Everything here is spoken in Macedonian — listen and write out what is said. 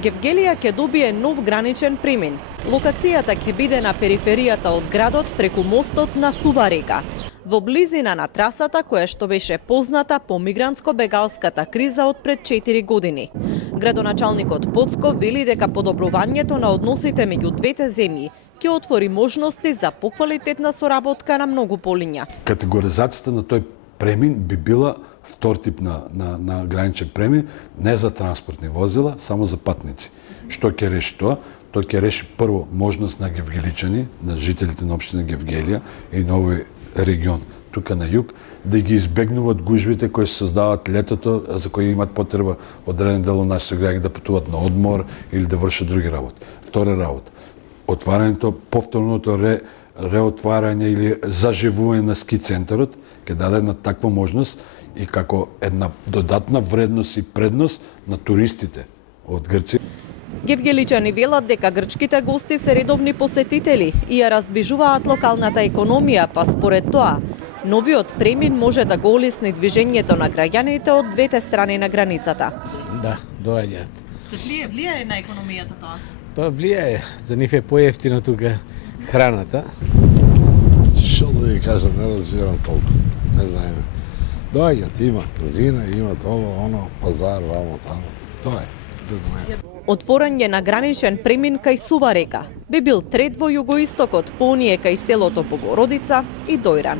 Гевгелија ќе добие нов граничен премин. Локацијата ќе биде на периферијата од градот преку мостот на Сува река, во близина на трасата која што беше позната по мигрантско-бегалската криза од пред 4 години. Градоначалникот Поцко вели дека подобрувањето на односите меѓу двете земји ќе отвори можности за поквалитетна соработка на многу полиња. Категоризацијата на тој премин би била втор тип на граничен премин, не за транспортни возила, само за патници. Што ќе реши тоа? Тоа ќе реши прво можност на гевгеличани, на жителите на општина Гевгелија и на овој регион тука на југ, да ги избегнуваат гужвите кои се создаваат летото, за кои имаат потреба одреден дел од нашите граѓани да патуваат на одмор или да вршат други работи. Втора работа, отварањето, повторното реотварање или заживување на ски центарот ќе даде една таква можност и како една додатна вредност и предност на туристите од Грција. Гевгеличани велат дека грчките гости се редовни посетители и ја разбижуваат локалната економија, па според тоа, новиот премин може да го олесни движењето на граѓаните од двете страни на границата. Да, доаѓаат. Влијае на економијата тоа? Па влијае, за нив е поевтино тука храната. Што да ви кажам, не разбирам толку, не знаеме. Доаѓаат, има казина, има това, оно, пазар, вамо, тамо. Тоа е. Отворање на граничен премин кај Сува река би бил трет во југоистокот, по оние кај селото Богородица и Дојран.